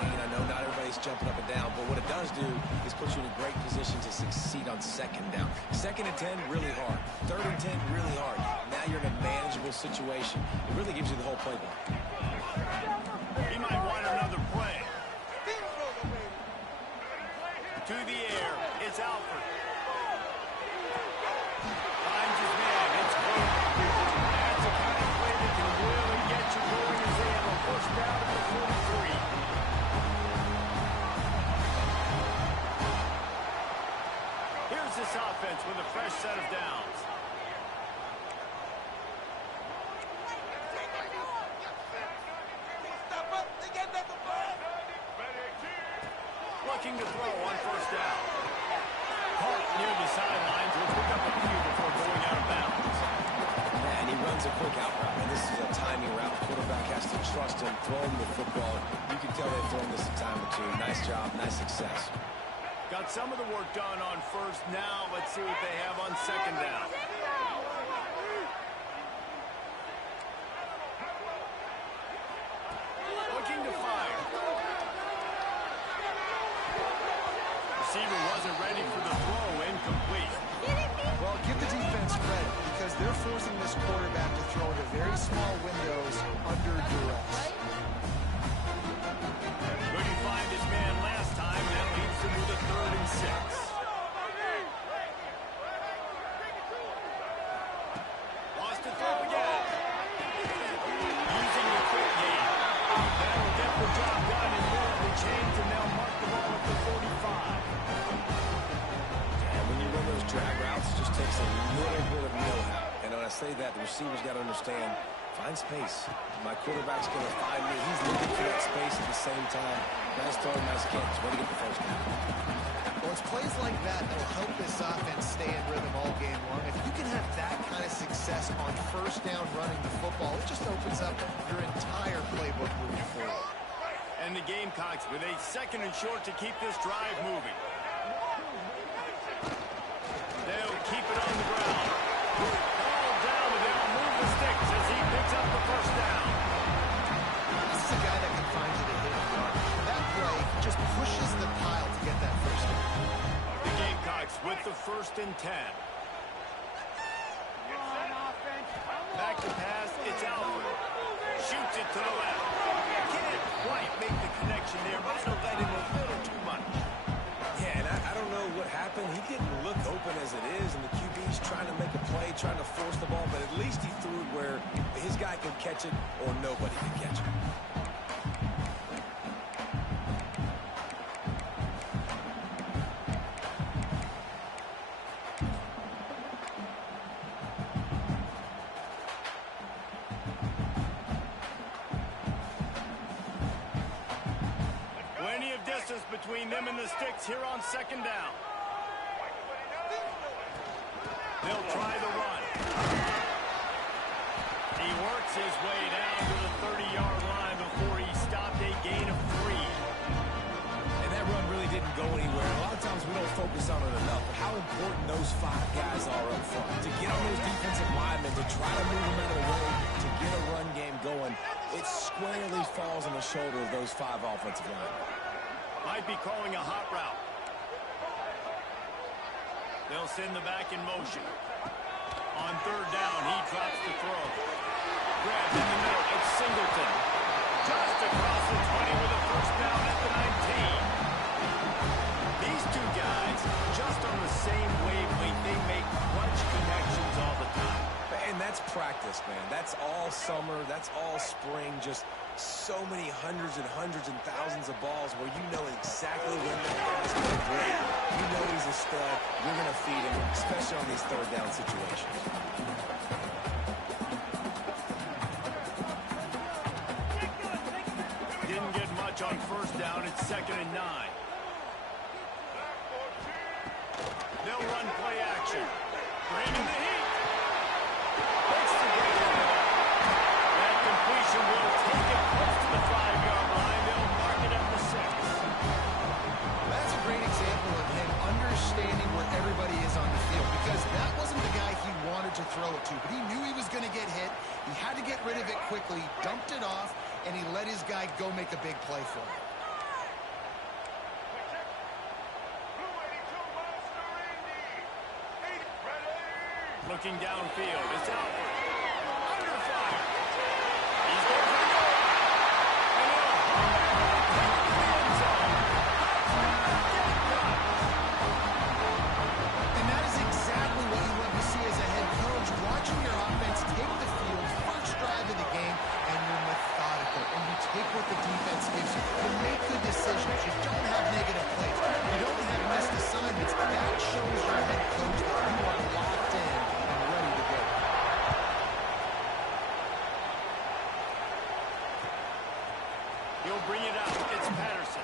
gain. I know not everybody's jumping up and down, but what it does do is put you in a great position to succeed on second down. Second and 10, really hard. Third and 10, really hard. Now you're in a manageable situation. It really gives you the whole playbook. He might want another play. To the air, it's Alford. Finds his man, it's close. That's the kind of play that can really get you going as they have a first down at the 43. Here's this offense with a fresh set of downs. Looking to throw on first down. Caught near the sidelines. Will pick up a few before going out of bounds. Yeah, and he runs a quick out route. And this is a timing route. The quarterback has to trust him, throw him the football. You can tell they've thrown this a time or two. Nice job, nice success. Got some of the work done on first. Now let's see what they have on second down. Looking to fire. Receiver wasn't ready for the throw, incomplete. Well, give the defense credit because they're forcing this quarterback to throw into very small windows under duress. Couldn't find his man last time. That leaves him with a 3rd and 6. Wants to throw again. Using the quick game. That'll get the job done and move the chains, and they'll mark the ball at the 45. And when you run those drag routes, it just takes a little bit of know-how. And when I say that, the receivers got to understand, find space. My quarterback's going to find me. He's looking for that space at the same time. Nice throw, nice catch. Way to get the first down. Well, it's plays like that that'll help this offense stay in rhythm all game long. If you can have that kind of success on first down running the football, it just opens up your entire playbook moving forward. And the Gamecocks with a 2nd and short to keep this drive moving. They'll keep it on the ground. Ball down, and they'll move the sticks as he picks up the first down. This is a guy that can find you the hit and run. That play just pushes the pile to get that first down. The Gamecocks with the 1st and 10. Back to pass, it's Alford. Shoots it to the left. Can't quite make the connection there. Might have let him a little too much. Yeah, and I don't know what happened. He didn't look open as it is, and the QB's trying to make a play, trying to force the ball, but at least he threw it where his guy could catch it or nobody could catch it. Plenty of distance between them and the sticks here on second down. They'll try the run. He works his way down to the 30-yard line before he stopped a gain of 3. And that run really didn't go anywhere. A lot of times we don't focus on it enough, but how important those 5 guys are up front. To get on those defensive linemen, to try to move them out of the way, to get a run game going, it squarely falls on the shoulder of those 5 offensive linemen. Might be calling a hot route. They'll send the back in motion. On 3rd down, he drops the throw. Grabbed in the middle, it's Singleton. Just across the 20 with a first down at the 19. These 2 guys, just on the same wavelength, they make clutch connections all the time. And that's practice, man. That's all summer. That's all spring. Just so many hundreds and thousands of balls where you know exactly when that guy's going to break. You know he's a stud. You're going to feed him, especially on these 3rd down situations. Didn't get much on first down. It's 2nd and 9. They'll run play action. Bringing the heat. Makes the great play. That completion will take it close to the 5-yard line. They'll mark it at the 6. That's a great example of him understanding where everybody is on the field because that wasn't the guy he wanted to throw it to, but he knew he was going to get hit. He had to get rid of it quickly, dumped it off, and he let his guy go make a big play for him. Looking downfield. It's Alford. Under fire. He's going for the goal. And he'll hung that ball deep in the end zone. Touchdown, And that is exactly what you love to see as a head coach, watching your offense take the field, first drive of the game, and you're methodical, and you take what the defense gives you. You make good decisions. You don't have negative plays. You don't have missed assignments. That shows your head coach that you are locked in and ready to go. He'll bring it out. It's Patterson.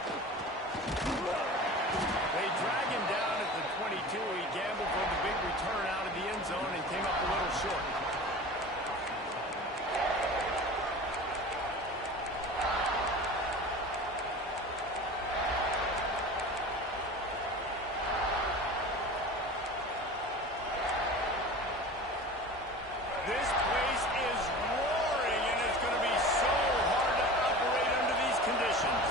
They drag him down at the 22. He gambled for the big return out of the end zone and came up a little short. This place is roaring, and it's going to be so hard to operate under these conditions.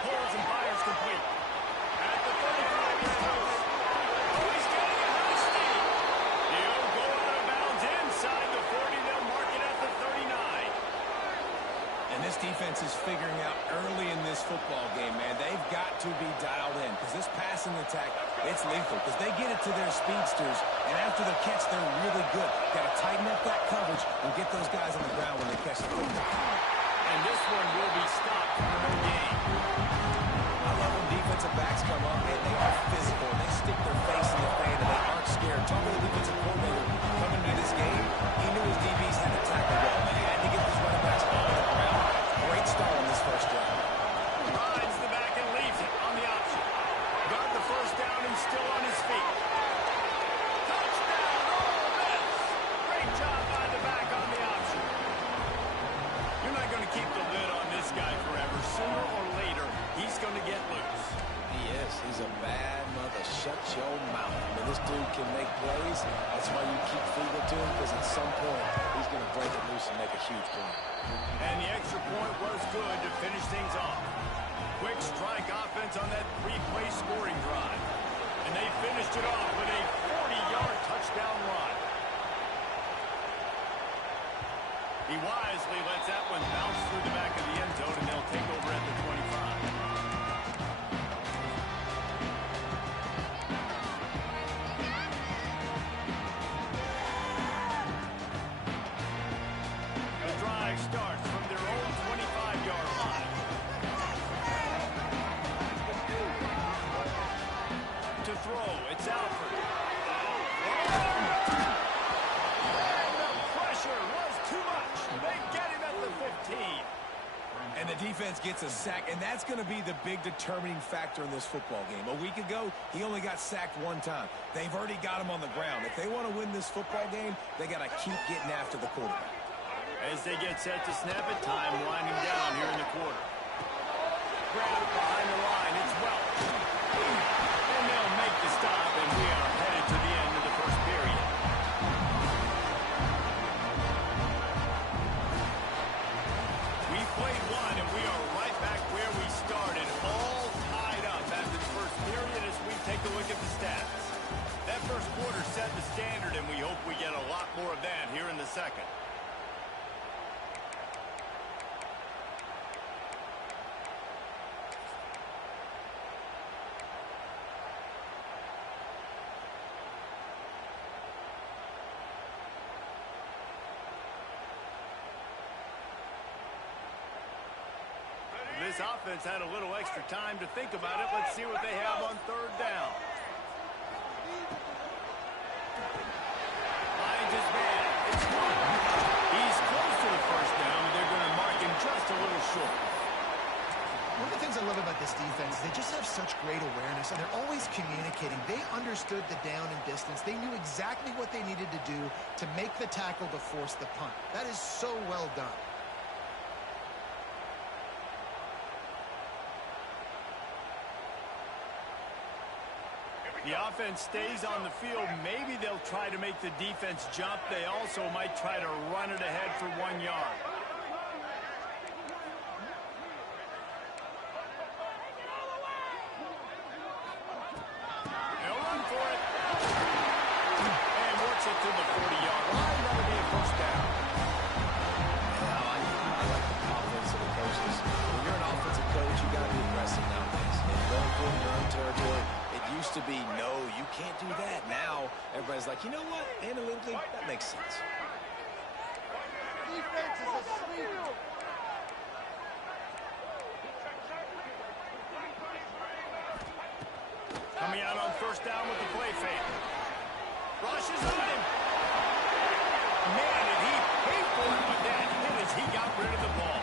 Pulls and fires complete. At the 35-yard line. Oh, he's getting it high steep. He'll go out of bounds inside the 40. They'll mark it at the 39. And this defense is figuring out early in this football game, man. They've got to be dialed in because this passing attack, it's lethal because they get it to their speedsters, and after the catch, they're really good. Got to tighten up that coverage and get those guys on the ground when they catch the football. And this one will be stopped for no gain. I love when defensive backs come up, and they are physical. They stick their face in the fan, and they aren't scared. Talk to the defensive coordinator coming into this game. He knew his DBs had to tackle well. They had to get these running backs on the ground. Great start on this first drive. Rides the back and leaves it on the option. Got the first down and still on his feet. Touchdown, Ole Miss. Great job by the back on the option. You're not going to keep the lid on this guy forever. Sooner or later, he's going to get loose. He is. He's a bad mother. Shut your mouth. I mean, this dude can make plays. That's why you keep feeding it to him, because at some point, he's going to break it loose and make a huge play. And the extra point was good to finish things off. Quick strike offense on that three-play scoring drive. And they finished it off with a 40-yard touchdown run. He wisely lets that one bounce through the back of the end zone, and they'll take over at the 25. The drive starts from their own 25-yard line. To throw, it's Alford. And the pressure was too much. They get him at the 15. And the defense gets a sack, and that's going to be the big determining factor in this football game. A week ago, he only got sacked one time. They've already got him on the ground. If they want to win this football game, they got to keep getting after the quarterback. As they get set to snap it, time winding down here in the quarter. Grab behind the line, it's Welch. And they'll make the stop, and we are headed to the end of the first period. We played one, and we are right back where we started, all tied up after the first period as we take a look at the stats. That first quarter set the standard, and we hope we get a lot more of that here in the second. This offense had a little extra time to think about it. Let's see what they have on third down. Finds his man. It's one. He's close to the first down, and they're going to mark him just a little short. One of the things I love about this defense is they just have such great awareness, and they're always communicating. They understood the down and distance. They knew exactly what they needed to do to make the tackle to force the punt. That is so well done. The offense stays on the field. Maybe they'll try to make the defense jump. They also might try to run it ahead for 1 yard. They'll run for it. to the 40-yard line. That'll be a first down. Yeah, I like the confidence of the coaches. When you're an offensive coach, you got to be aggressive nowadays. And going for it in your own territory, it used to be, no, you can't do that. Now, everybody's like, you know what? Analytically, that makes sense. Defense is asleep. Coming out on first down with the play fake. Rushes on him. Man, did he pay for it with that hit as he got rid of the ball.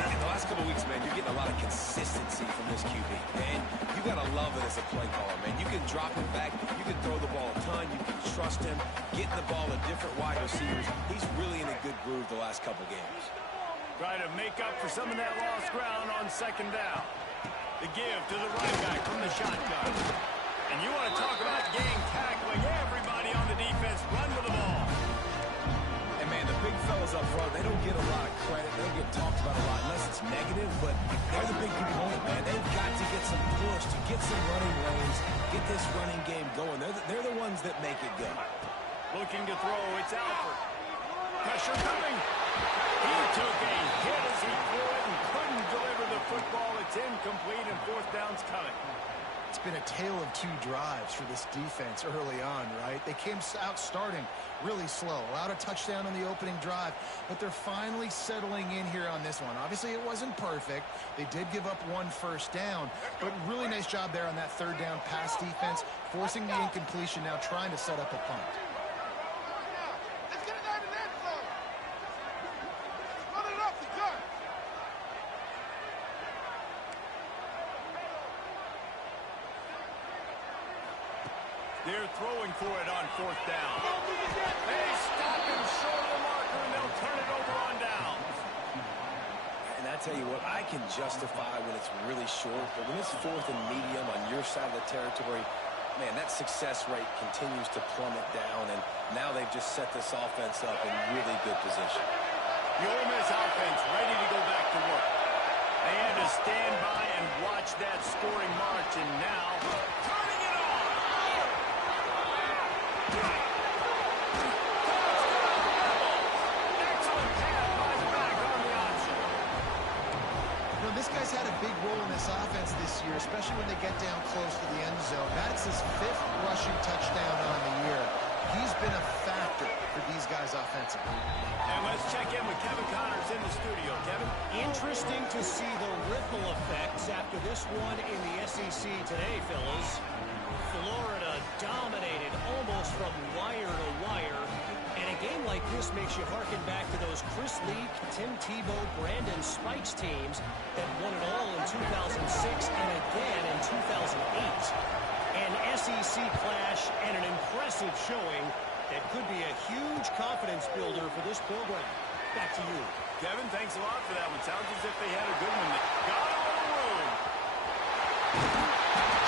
In the last couple of weeks, man, you're getting a lot of consistency from this QB. And you got to love it as a play caller, man. You can drop it back. You can throw the ball a ton. You can trust him. Getting the ball to different wide receivers. He's really in a good groove the last couple games. Try to make up for some of that lost ground on second down. The give to the right back from the shotgun. And you want to talk about game tackling. Everybody on the defense run with the ball. And, man, the big fellas up front, they don't get a lot of credit. They don't get talked about a lot unless it's negative, but they're the big component, man. They've got to get some push, to get some running lanes, get this running game going. They're the ones that make it go. Looking to throw, it's Alford. Pressure coming. He took a hit as he threw it and couldn't deliver the football. It's incomplete and fourth down's coming. It's been a tale of two drives for this defense early on, right? They came out starting really slow, allowed a touchdown on the opening drive, but they're finally settling in here on this one. Obviously, it wasn't perfect. They did give up one first down, but really nice job there on that third down pass defense, forcing the incompletion, now trying to set up a punt. Let's get it down to that zone. Run it up the gut. They're throwing for it on fourth down. They stop him short of the marker, and they'll turn it over on down. And I tell you what, I can justify when it's really short, but when it's fourth and medium on your side of the territory, man, that success rate continues to plummet down, and now they've just set this offense up in really good position. The Ole Miss offense ready to go back to work. They had to stand by and watch that scoring march, and now turning it on. Excellent pass by the back on the option. You know, this guy's had a big role in this offense this year, especially when they get down close to the end zone. That's his 5th rushing touchdown on the year. He's been a factor for these guys offensively. And let's check in with Kevin Connors in the studio. Kevin? Interesting to see the ripple effects after this one in the SEC today, fellas. Florida dominated almost from wire to wire. And a game like this makes you harken back to those Chris Leak, Tim Tebow, Brandon Spikes teams that won it all in 2006 and again in 2008. An SEC clash and an impressive showing that could be a huge confidence builder for this program. Back to you. Kevin, thanks a lot for that one. Sounds as if they had a good one. Got it on the room.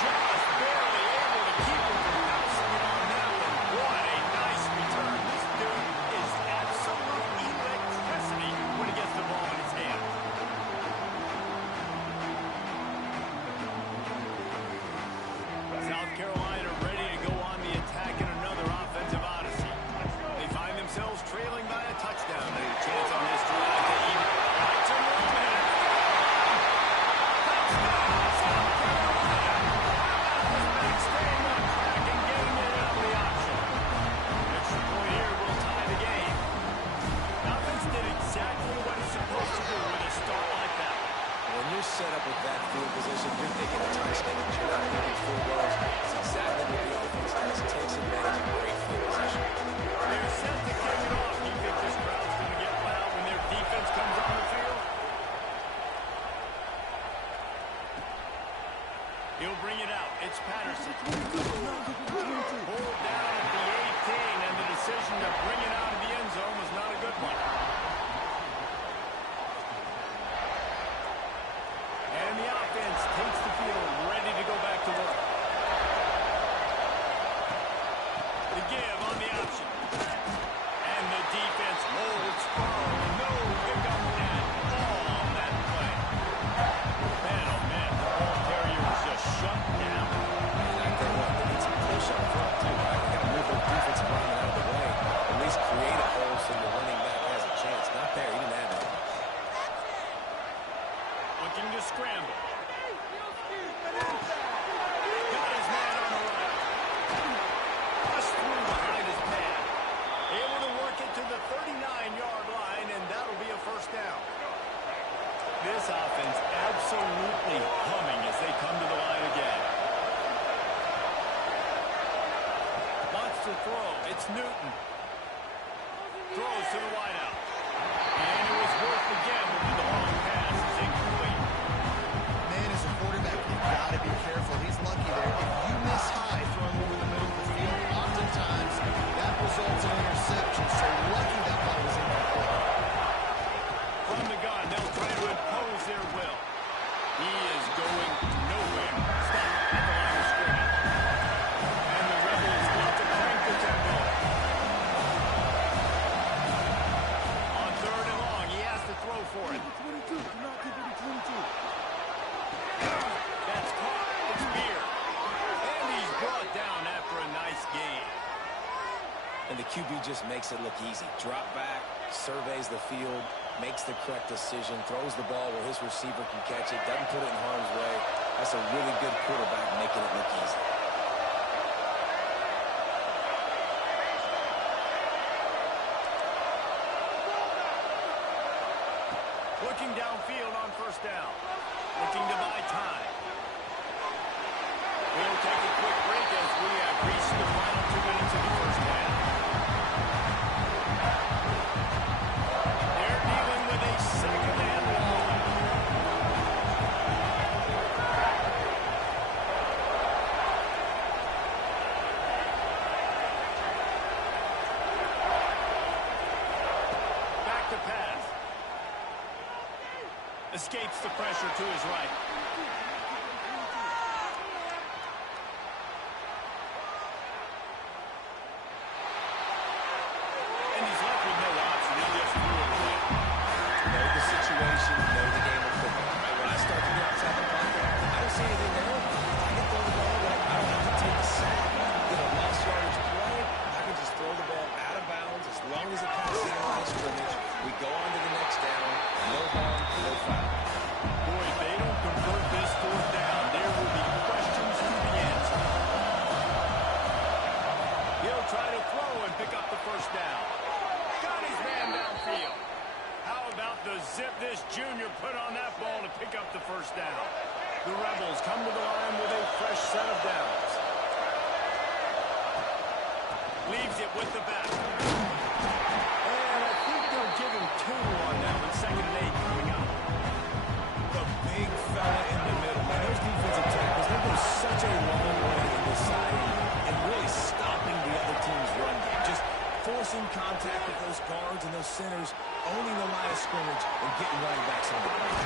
Just barely able to keep him from bouncing it on that one. What a nice return. This dude is absolute electricity when he gets the ball in his hand. South Carolina ready to go on the attack in another offensive odyssey. They find themselves trailing by a touchdown. They have a chance on this drive to even right to room and touchdown, South Carolina. How about this back staying on track and getting it on the option? Extra point here will tie the game. Offense did exactly what it's supposed to do with a start like that. When you're set up with that field position, you're thinking a touchdown. You're not thinking field goals. It's exactly what the offense does. It takes advantage of great field position. They're set to kick it off. Do you think this crowd's going to get loud when their defense comes on the field? He'll bring it out. It's Patterson. Pulled down at the 18, and the decision to bring it out of the end zone was not a good one. And the offense takes the field, ready to go back to work. The give on the option. And the defense holds firm. No pickup at all on that play. Man, oh man, the ball carrier was just shut down. And I tell you what, they need some push up front, too. Right? They got to move the defensive lineman out of the way. looking to scramble. Got his man on the right. Pushed through behind his pad. Able to work it to the 39-yard line, and that'll be a first down. This offense absolutely humming as they come to the line again. Wants to throw. It's Newton. Throws to the wideout. And it was Worth again with the long pass. It's incomplete. Man, as a quarterback, you've got to be careful. He's lucky there. If you miss high throwing over the middle of the field, oftentimes that results in an interception. So lucky that ball was incomplete. From the gun, they'll try to impose their will. He is going nowhere. Stop at the line of scrimmage. And the Rebels want to crank the tempo. On 3rd and long, he has to throw for it. 22. Do not keep it 22. That's caught. It's Beard. And he's brought down after a nice gain. And the QB just makes it look easy. Drop back, surveys the field, makes the correct decision, throws the ball where his receiver can catch it, doesn't put it in harm's way. That's a really good quarterback making it look easy. Looking downfield on 1st down. Looking to buy time. We'll take a quick break as we have reached the final 2 minutes of the first half. They're dealing with a second and long. Back to pass. Escapes the pressure to his right. And he's left with no option. He just threw it away. Know the situation, know the game of football. Right? When I start to get outside the pocket, I don't see anything there. I can throw the ball, but I don't have to take a sack, get a lost yardage play. I can just throw the ball out of bounds as long as it passes the line of scrimmage. We go on to the next down. No harm, no foul. Boy, if they don't convert this 4th down, there will be questions to be answered. He'll try to throw and pick up the 1st down. Got his man downfield. How about the zip this junior put on that ball to pick up the 1st down? The Rebels come to the line with a fresh set of downs. Leaves it with the back. And I think they'll give him 2 on that one. 2nd and 8 coming up. The big fella in the middle. Man, those defensive tackles, they go such a long way in this side and really stopping the other team's run game. Just forcing contact with those guards and those centers, owning the line of scrimmage, and getting running backs on the play.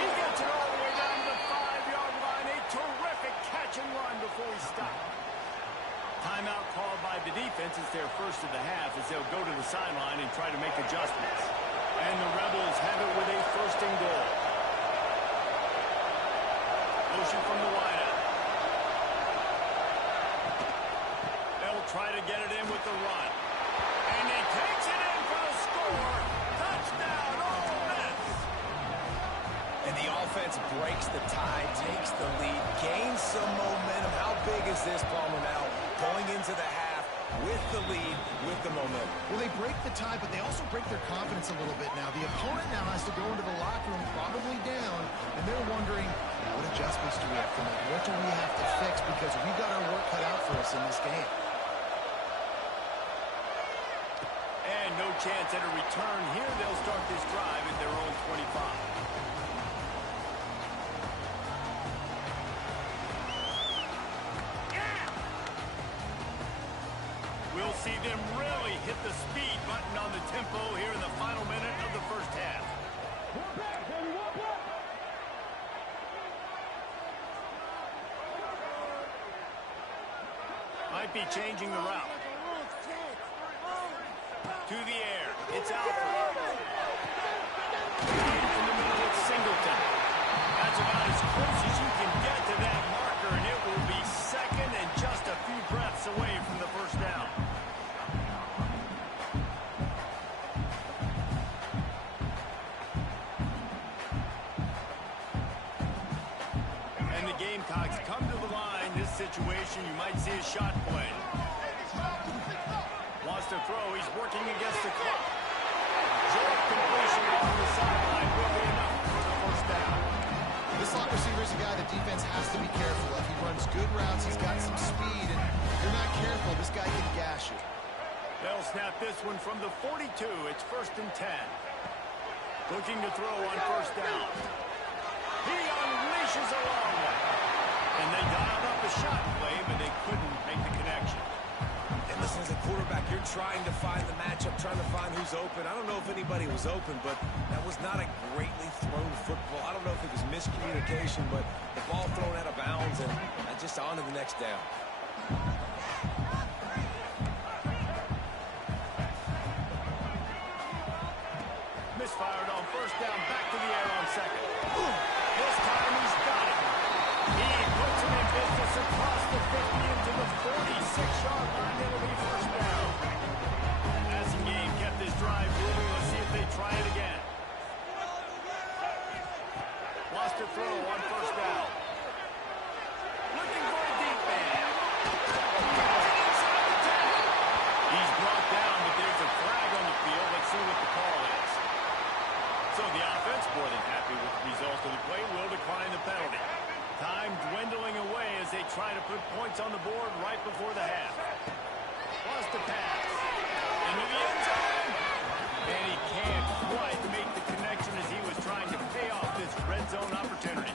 He gets it all the way down to the 5-yard line. A terrific catch and run before he stopped. Timeout called by the defense. It's their first of the half as they'll go to the sideline and try to make adjustments. And the Rebels have it with a 1st and goal. Motion from the wideout. They'll try to get it in with the run. And he takes it in for the score. Touchdown, Ole Miss. And the offense breaks the tie, takes the lead, gains some momentum. How big is this, Palmer, now? Going into the half with the lead, with the momentum. Well, they break the tie, but they also break their confidence a little bit now. The opponent now has to go into the locker room probably down, and they're wondering, what adjustments do we have to make? What do we have to fix? Because we've got our work cut out for us in this game. And no chance at a return here. They'll start this drive at their own 25. We'll see them really hit the speed button on the tempo here in the final minute of the first half. Might be changing the route. To the air. It's Alford. In the middle, it's Singleton. That's about as close as you can get to that marker, and it will be 2nd and just a few breaths away from the 1st down. And the Gamecocks come to the line. This situation, you might see a shot play. Wants to throw. He's working against the clock. Short completion off the sideline will be enough for the first down. This slot receiver is a guy the defense has to be careful of. He runs good routes. He's got some speed. And if you're not careful, this guy can gash you. They'll snap this one from the 42. It's 1st and 10. Looking to throw on first down. He unleashes a long one. And they dialed up a shot play, but they couldn't make the connection. And listen, as a quarterback, you're trying to find the matchup, trying to find who's open. I don't know if anybody was open, but that was not a greatly thrown football. I don't know if it was miscommunication, but the ball thrown out of bounds and just on to the next down. Misfired on first down, back to the air on second. This time he's got it. He puts him in business across the 50 into the 46-yard line. It'll be first down. Passing game kept his drive moving. Let's see if they try it again. Wants to throw on first down. Looking for a deep man. He's brought down, but there's a flag on the field. Let's see what the call is. So the offense, more than happy with the result of the play, will decline the penalty. Time dwindling away as they try to put points on the board right before the half. Wants to pass. Into the end zone. And he can't quite make the connection as he was trying to pay off this red zone opportunity.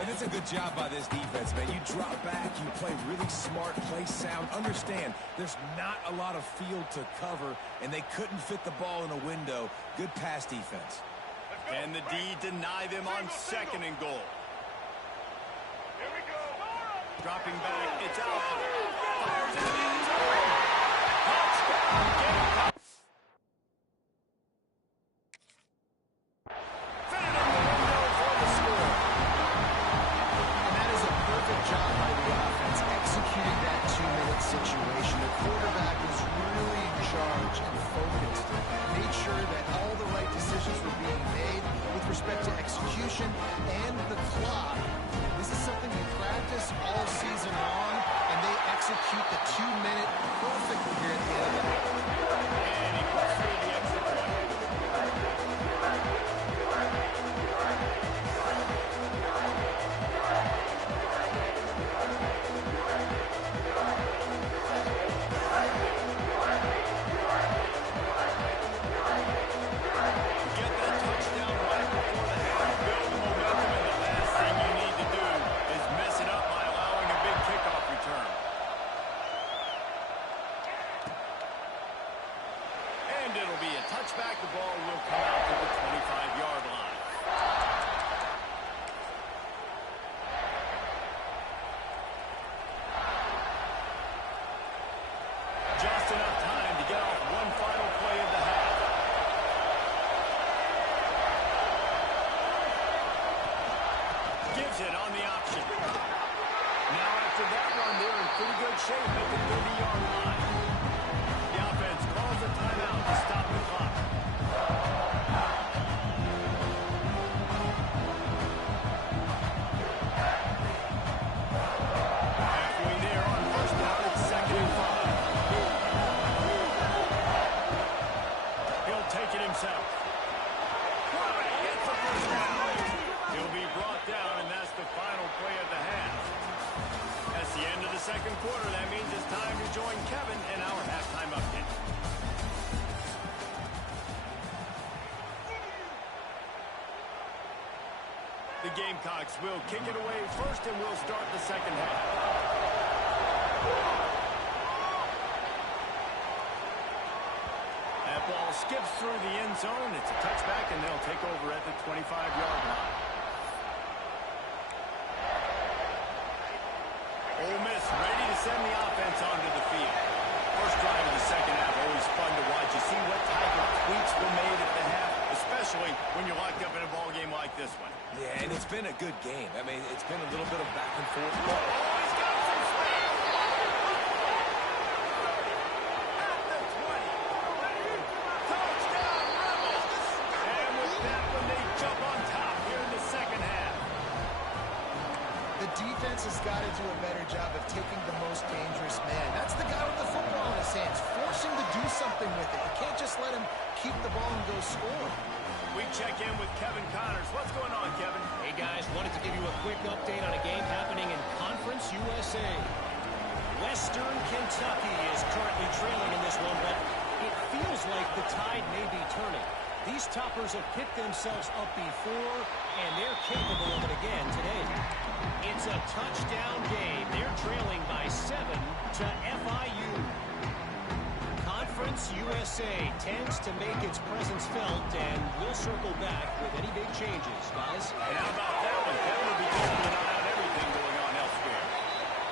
And it's a good job by this defense, man. You drop back, you play really smart, play sound. Understand, there's not a lot of field to cover, and they couldn't fit the ball in a window. Good pass defense. And the D deny them on 2nd and goal. Dropping back, it's out. Fires in the end zone. Touchdown, Gamecocks. Fit it in the window for the score. And that is a perfect job by the offense, executing that 2-minute situation. The quarterback was really in charge and focused. Made sure that all the right decisions were being made with respect to execution and the clock. This is something we practice all season long, and they execute the 2-minute perfectly here at the end of it. And he puts through the exit point. Get that touchdown right before the half. Build the momentum, and the last thing you need to do is mess it up by allowing a big kickoff return. And it'll be a touchback. The ball will come out to the 25-yard line. Just enough time to get off one final play of the half. Gives it on the option. Now after that run, they're in pretty good shape at the 30-yard line. The offense calls a timeout to stop the clock. Halfway there on first down, it's 2nd and 5. He'll take it himself. Gets the first down. He'll be brought down, and that's the final play of the half. That's the end of the second quarter. That means it's time to join Kevin in our halftime update. The Gamecocks will kick it away first, and we'll start the second half. That ball skips through the end zone. It's a touchback, and they'll take over at the 25-yard line. Ole Miss ready to send the offense onto the field. First drive of the second half, always fun to watch. You see what type of tweaks were made at the half, especially when you're locked up in a ball game like this one. Yeah, and it's been a good game. I mean, it's been a little bit of back and forth. Oh, he's got some speed. At the 20. Touchdown, Rebels. And with that one, they jump on top here in the second half. defense has got to do a better job of taking the most dangerous man. That's the guy with the football in his hands. Force him to do something with it. You can't just let him keep the ball and go score. We check in with Kevin Connors. What's going on, Kevin? Hey, guys, wanted to give you a quick update on a game happening in Conference USA. Western Kentucky is currently trailing in this one, but it feels like the tide may be turning. These Toppers have picked themselves up before, and they're capable of it again today. It's a touchdown game. They're trailing by 7 to FIU. Conference USA tends to make its presence felt, and we'll circle back with any big changes, guys. And how about that one? Kevin will be keeping an eye on everything going on elsewhere.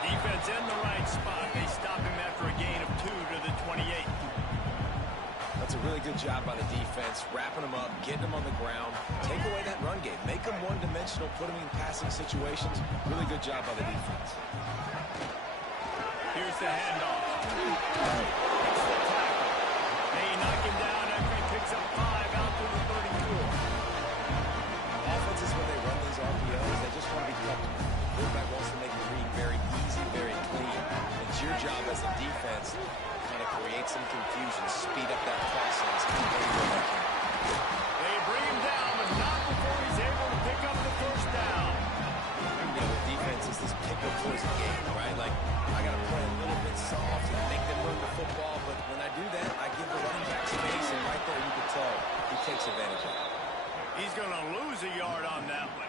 Defense in the right spot. They stop him after a gain of 2 to the 28. That's a really good job by the defense, wrapping them up, getting them on the ground, take away that run game, make them one-dimensional, put them in passing situations. Really good job by the defense. Here's the handoff. It's the tackle. They knock him down after he picks up 5 out to the 34. Offenses, when they run these RPOs, they just want to be comfortable. The quarterback wants to make the read very easy, very clean. It's your job as a defense to kind of create some confusion, speed up that process. They bring him down, but not before he's able to pick up the first down. You know, with defense, it's this pick or poison game, right? Like, I got to play a little bit soft and make them run the football, but when I do that, I give the running back space, and right there you can tell he takes advantage of it. He's going to lose a yard on that one.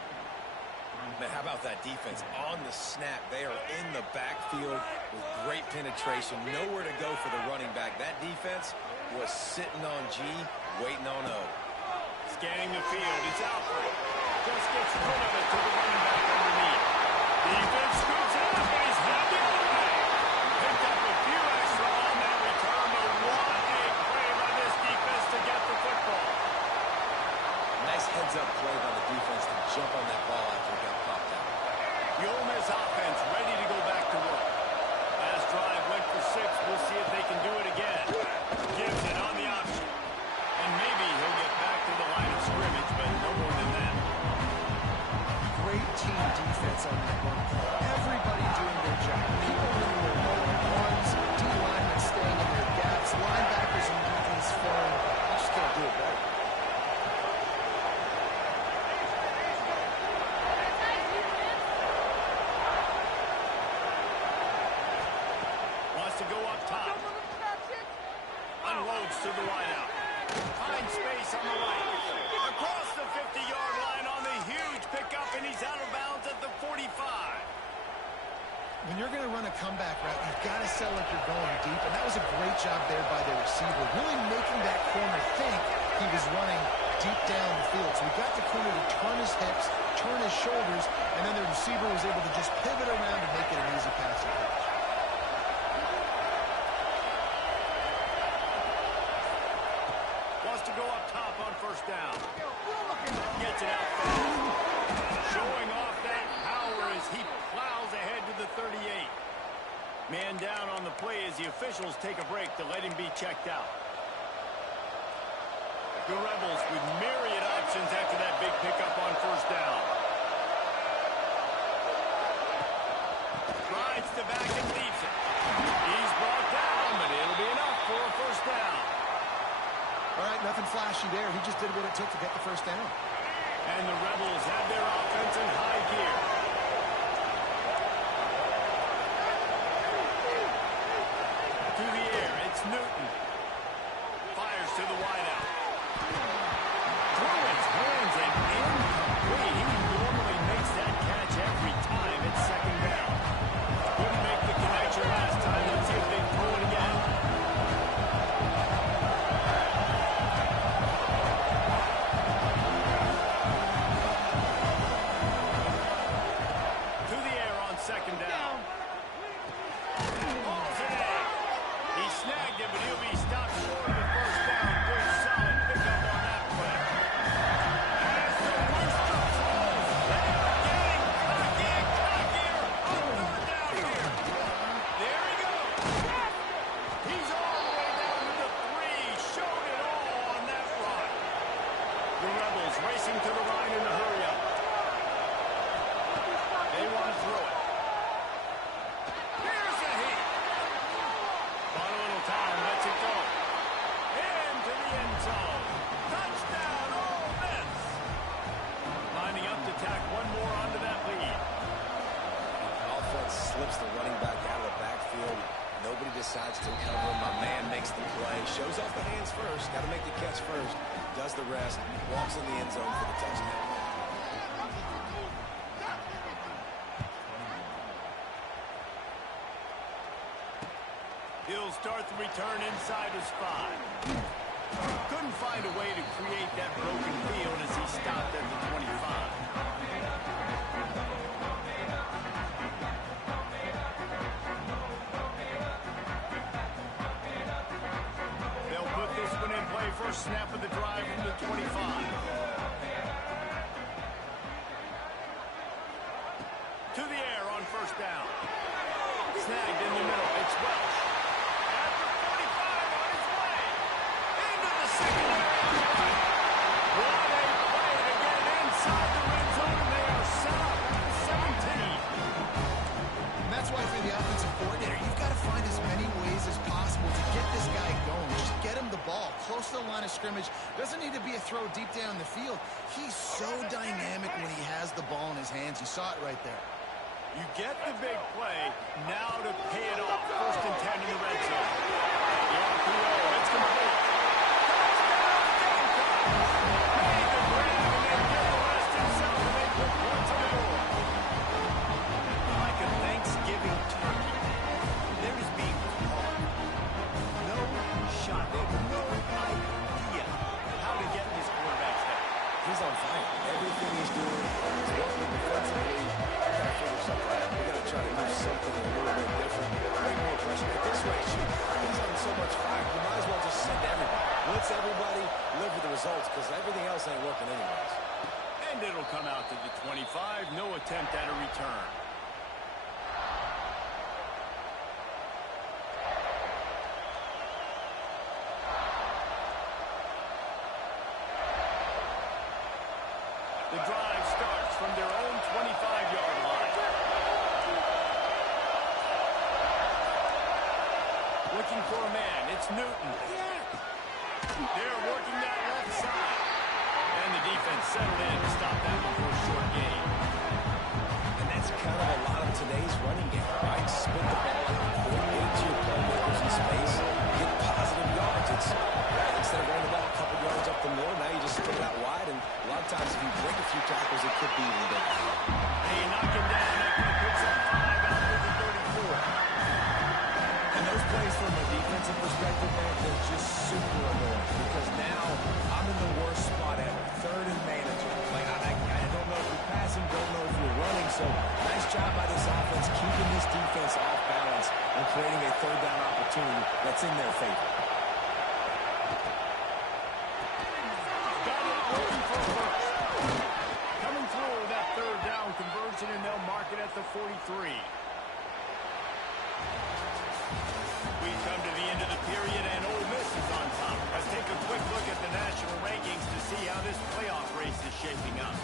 Man, how about that defense? On the snap, they are in the backfield with great penetration. Nowhere to go for the running back. That defense was sitting on G, waiting on O. Scanning the field. It's Alfred. Just gets rid of it to the running back underneath. Defense scoops it up, and he's headed the other way. Picked up a few extra on that return, but what a play by this defense to get the football. Nice heads-up play by the defense to jump on that ball after it got popped out. The Ole Miss offense ready to go back to work. Last drive went for 6. We'll see if they can do it again. Gibson on the option. And maybe he'll get back to the line of scrimmage, but no more than that. Great team defense on that one. Everybody doing their job. People winning their one-on-ones, D-linemen staying in their gaps, linebackers and DBs filling. You just can't do it better. Wants to go up top. Unloads to the wideout. Finds space on the right. Across the 50-yard line on the huge pickup, and he's out of bounds at the 45. When you're going to run a comeback route, you've got to sell like you're going deep, and that was a great job there by the receiver, really making that corner think he was running deep down the field. So we got the corner to turn his hips, turn his shoulders, and then the receiver was able to just pivot around and make it an easy passing catch. Wants to go up top on first down. Gets it out fast. Showing off that power as he plows ahead to the 38. Man down on the play as the officials take a break to let him be checked out. The Rebels with myriad options after that big pickup on first down. Rides to back and leaves it. He's brought down, but it'll be enough for a first down. All right, nothing flashy there. He just did what it took to get the first down. And the Rebels have their offense in high gear. To the air, it's Newton. Fires to the wideout. Through his hands and incomplete. He normally makes that catch every time it's second down. Couldn't make the connection last time. Let's see if they throw it again. flips the running back out of the backfield. Nobody decides to cover him. My man makes the play. Shows off the hands first. Got to make the catch first. Does the rest. Walks in the end zone for the touchdown. He'll start the return inside his 5. Couldn't find a way to create that broken field as he stopped at the 25. They'll put this one in play first snap of the drive from the 25. To the air on first down. Snagged in the middle. It's Welsh. At the 45 on his way. Into the secondary. What a play to get inside the red zone, and they are set up at the 17. And that's why for the offensive coordinator, you've got to find as many ways as possible to get this guy going. Just get him the ball close to the line of scrimmage. Doesn't need to be a throw deep down the field. He's so dynamic when he has the ball in his hands. You saw it right there. You get the big play, now to pay it off. First and 10 in the red zone. Long throw, it's complete. Touchdown, made the grab, and then get the rest himself, and they put points on the board. Like a Thanksgiving turkey, they're just being caught. No shot. They have no idea how to get in this quarterback's head. He's on fire. Everything he's doing is working defensively. Figure something out. We got to try to do something a little bit different. Bring more pressure. At this rate, he's on so much fire. You might as well just send everybody. Blitz everybody, live with the results, because everything else ain't working anyways. And it'll come out to the 25. No attempt at a return. The drive starts from their own 25-yard line. Looking for a man. It's Newton. They're working that left side. And the defense settled in to stop that before a short gain. And that's kind of a lot of today's running game, right? Split the ball out, get to your playmakers in space, get positive yards. It's instead of running the ball a couple yards up the middle, now you just split it out wide, and a lot of times if you break a few tackles, it could be even bigger. They knock him down. That puts up 5 out of the 34. And those plays from a defensive perspective, man, they're just super annoying because now I'm in the worst spot ever. Third and manager. Like, I don't know if you're passing, don't know if you're running. So nice job by this offense keeping this defense off balance and creating a third down opportunity that's in their favor. Got it looking for first. Coming through that third down conversion, and they'll mark it at the 43. We come to the end of the period, and Ole Miss is on top. Let's take a quick look at the national rankings to see how this playoff race is shaping up.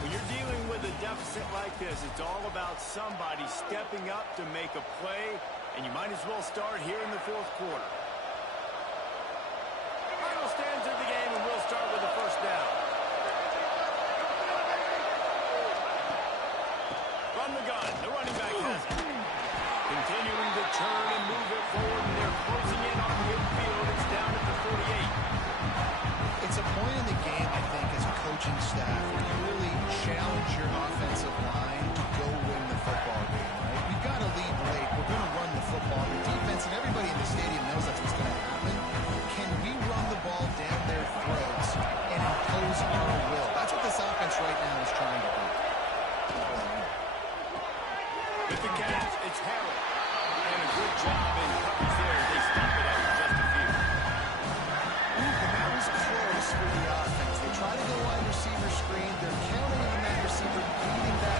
When you're dealing with a deficit like this, it's all about somebody stepping up to make a play, and you might as well start here in the fourth quarter. Final stands of the game, and we'll start with the first down. From the gun, the running back has it. Continuing to turn and move it forward, and they're closing in on midfield. It's down at the 48. It's a point in the game, I think, as a coaching staff, where you really challenge your offensive line to go win the football game, right? We've got to lead late. We're going to run the football. The defense and everybody in the stadium knows that's what's going to happen. Can we run the ball down their throats and impose our will? That's what this offense right now is trying to do. With the catch, it's Harold. And a good job in coverage there. They stop it up just a few. And that was close for the offense. They try to go wide receiver screen. They're counting on that receiver beating that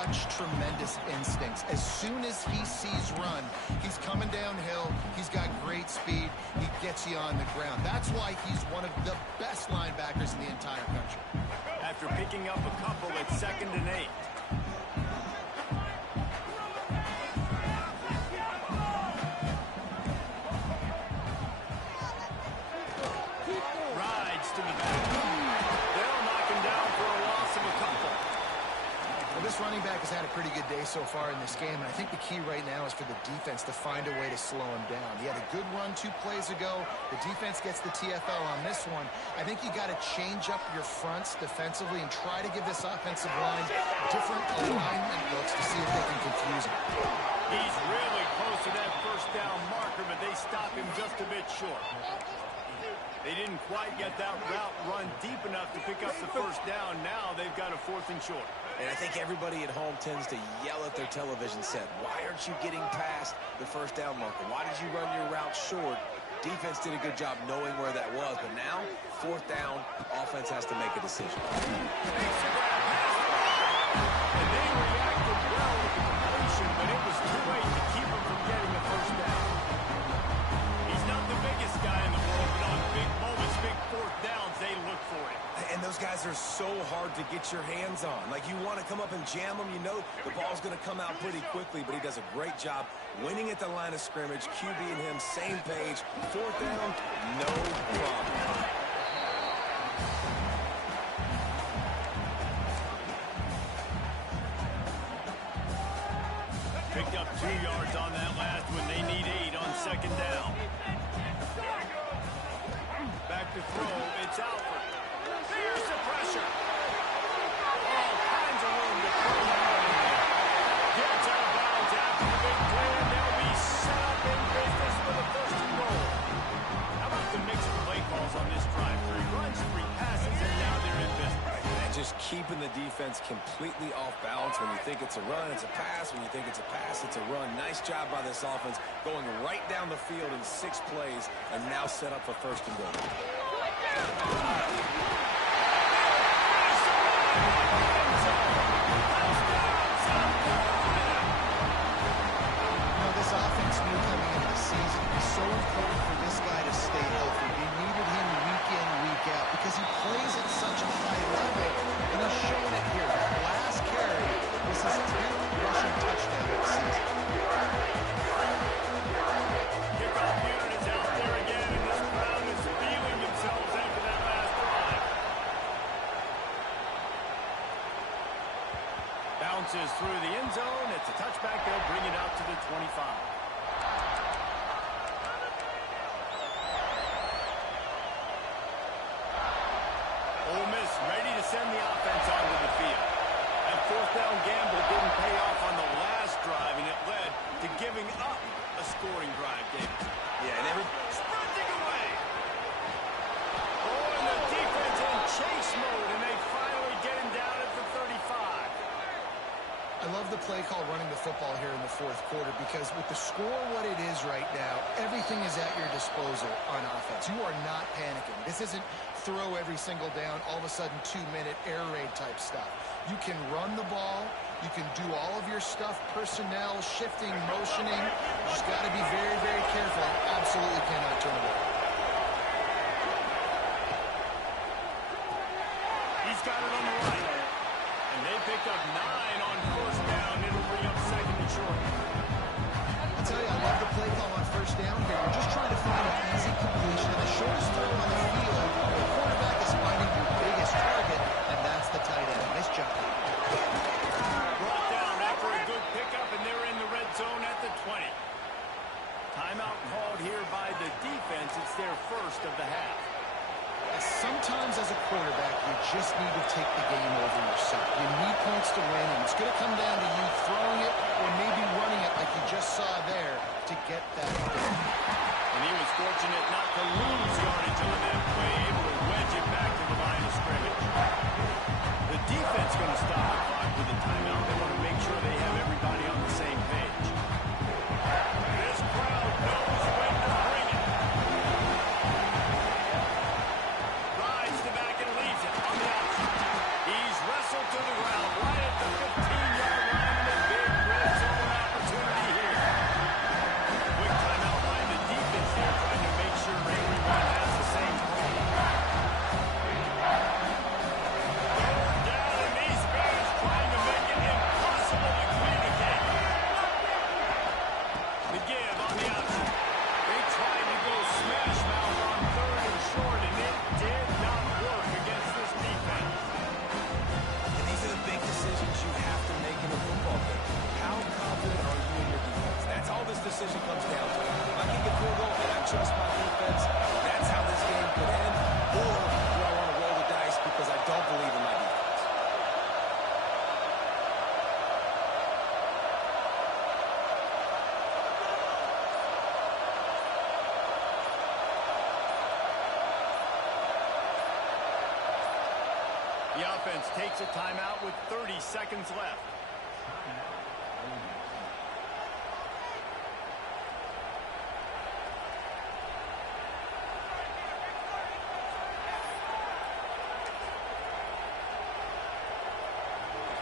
such tremendous instincts. As soon as he sees run, he's coming downhill. He's got great speed. He gets you on the ground. That's why he's one of the best linebackers in the entire country. After picking up a couple at 2nd and 8. Rides to the back. They'll knock him down for a loss of a couple. Well, this running back has had a pretty good day so far in this game, and I think the key right now is for the defense to find a way to slow him down. He had a good run 2 plays ago. The defense gets the TFL on this one. I think you got to change up your fronts defensively and try to give this offensive line different alignment looks to see if they can confuse him. He's really close to that first down marker, but they stop him just a bit short. They didn't quite get that route run deep enough to pick up the first down. Now they've got a 4th and short. And I think everybody at home tends to yell at their television set, why aren't you getting past the first down marker? Why did you run your route short? Defense did a good job knowing where that was, but now, 4th down, offense has to make a decision. And they reacted well with the completion, but it was too late to keep him from getting the first down. He's not the biggest guy in the world, but on big moments, big 4th downs, they look for him. And those guys are so hard to get your hands on. Like, you want to come up and jam them. You know the ball's going to come out pretty quickly, but he does a great job winning at the line of scrimmage. QB and him, same page. 4th down, no problem. Picked up 2 yards on that last one. They need 8 on 2nd down. Back to throw. It's Alford. Here's the pressure. All kinds of room to throw out in there. Gets out of bounds after the big play, and they'll be set up in business for the 1st and goal. How about the mix of play calls on this drive? 3 runs, 3 passes, and now they're in business. And just keeping the defense completely off balance. When you think it's a run, it's a pass. When you think it's a pass, it's a run. Nice job by this offense going right down the field in 6 plays and now set up for 1st and goal. This offense knew coming into the season it was so important for this guy to stay healthy. They needed him week in, week out because he plays at such a high level, and he's shown it here. Last carry, this is his 10th rushing touchdown of the season. Kickoff unit is out there again, and this crowd is feeling themselves after that last drive. Bounces through the end zone. It's a touchback. They'll bring it out to the 25. Ole Miss ready to send the offense onto the field. That 4th down gamble didn't pay off on the last drive, and it led to giving up a scoring drive, David. Yeah, and every... Sprinting away. Oh, and the defense in chase mode, and they finally get him down at the 35. I love the play call running the football here in the 4th quarter because with the score what it is right now, everything is at your disposal on offense. You are not panicking. This isn't throw every single down, all of a sudden 2-minute air raid type stuff. You can run the ball. You can do all of your stuff, personnel, shifting, motioning. You just got to be very, very careful. Absolutely cannot turn it over. He's got it on the right. And they picked up 9 on 1st down. It'll bring up 2nd and short. I'll tell you, I love the play call on 1st down here. You're just trying to find an easy completion. And the shortest throw on the field, the quarterback is finding your biggest target, and that's the tight end. Nice job. Brought down after a good pickup, and they're in the red zone at the 20. Timeout called here by the defense. It's their 1st of the half. Sometimes as a quarterback, you just need to take the game over yourself. You need points to win, and it's going to come down to you throwing it or maybe running it like you just saw there to get that win. And he was fortunate not to lose yardage on that play, able to wedge it back to the line of scrimmage. The defense going to stop the clock with a timeout. They want to make sure they have everybody on the same page. This crowd knows when to bring it. Rides the back and leaves it on the option. He's wrestled to the ground right at the 15-yard line. takes a timeout with 30 seconds left.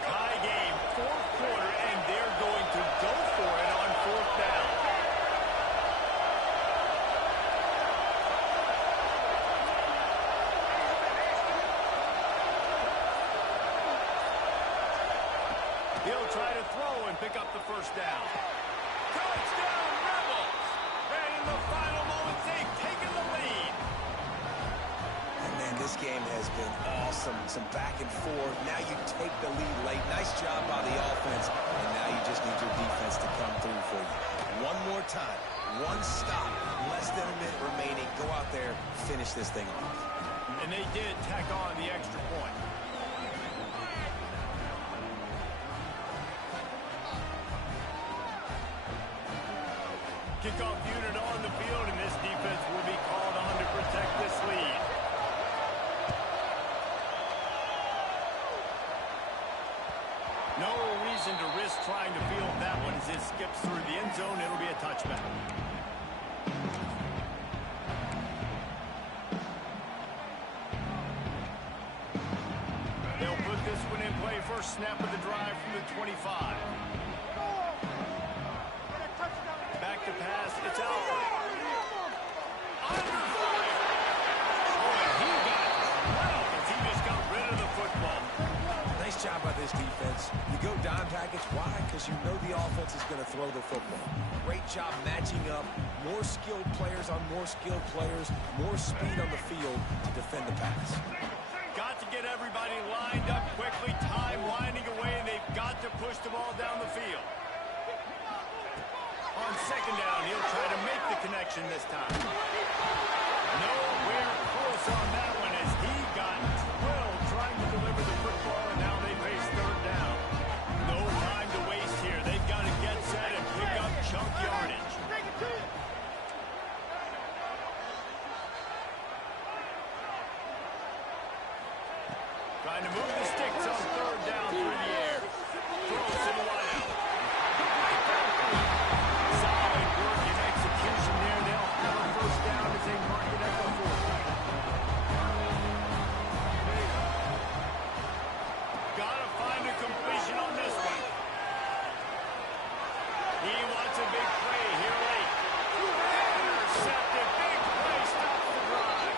Tie game, fourth quarter, and they're going to go for it on fourth down. He'll try to throw and pick up the first down. Touchdown, Rebels! And in the final moments, they've taken the lead. And man, this game has been awesome. Some back and forth. Now you take the lead late. Nice job by the offense. And now you just need your defense to come through for you. One more time. One stop. Less than a minute remaining. Go out there, finish this thing off. And they did tack on the extra point. Kickoff unit on the field, and this defense will be called on to protect this lead. No reason to risk trying to field that one as it skips through the end zone. It'll be a touchback. They'll put this one in play. First snap of the drive from the 25. Back to pass. It's out. Under fire. Oh, and he got well as he just got rid of the football. Nice job by this defense. You go dime package. Why? Because you know the offense is going to throw the football. Great job matching up. More skilled players on more skilled players. More speed on the field to defend the pass. Got to get everybody lined up quickly. Time winding away, and they've got to push the ball down the field. On second down, he'll try to make the connection this time. Nowhere close on that one as he got drilled trying to deliver the football, and now they face third down. No time to waste here. They've got to get set and pick up chunk yardage. Trying to move the sticks on third down through the air. Throws to the wideout. Solid work and execution there. They'll have a first down as they mark it at the 40. Gotta find a completion on this one. He wants a big play here late. Intercepted. Big play stops the drive.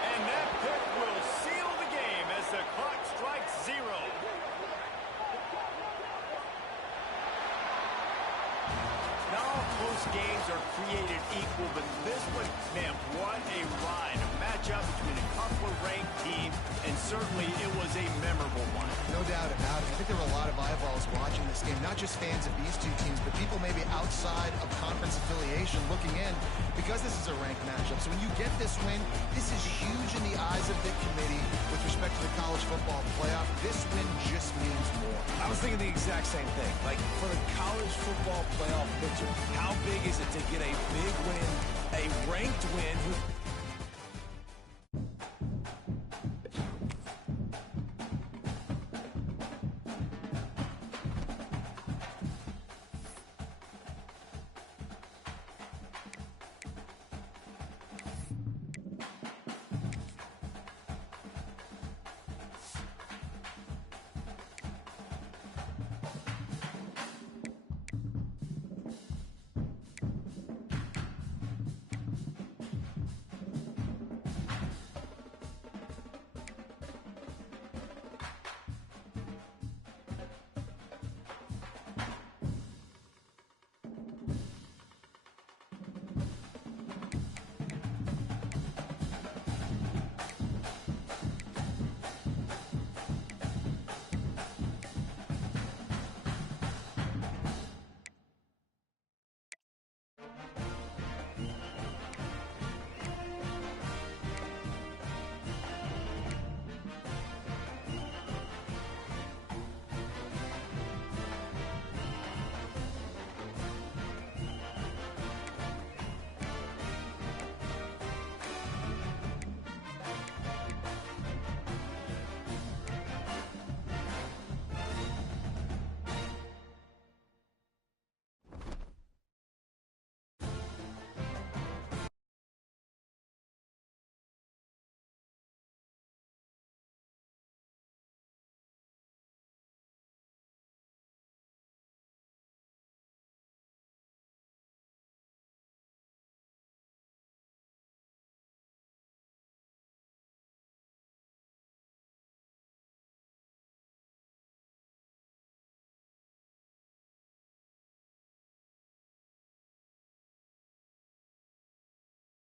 And that pick will seal the game as the clock strikes 0. Not all close games are created equal, but this one, man, what a ride. A matchup between a couple of ranked teams, and certainly it was a memorable one. No doubt about it. I think there were a lot of eyeballs watching this game, not just fans of these two teams, but people maybe outside of conference affiliation looking in because this is a ranked matchup. So when you get this win, this is huge in the eyes of the committee with respect to the college football playoff. This win just means more. I was thinking the exact same thing. Like, for the college football playoff picture, how big is it to get a big win, a ranked win, who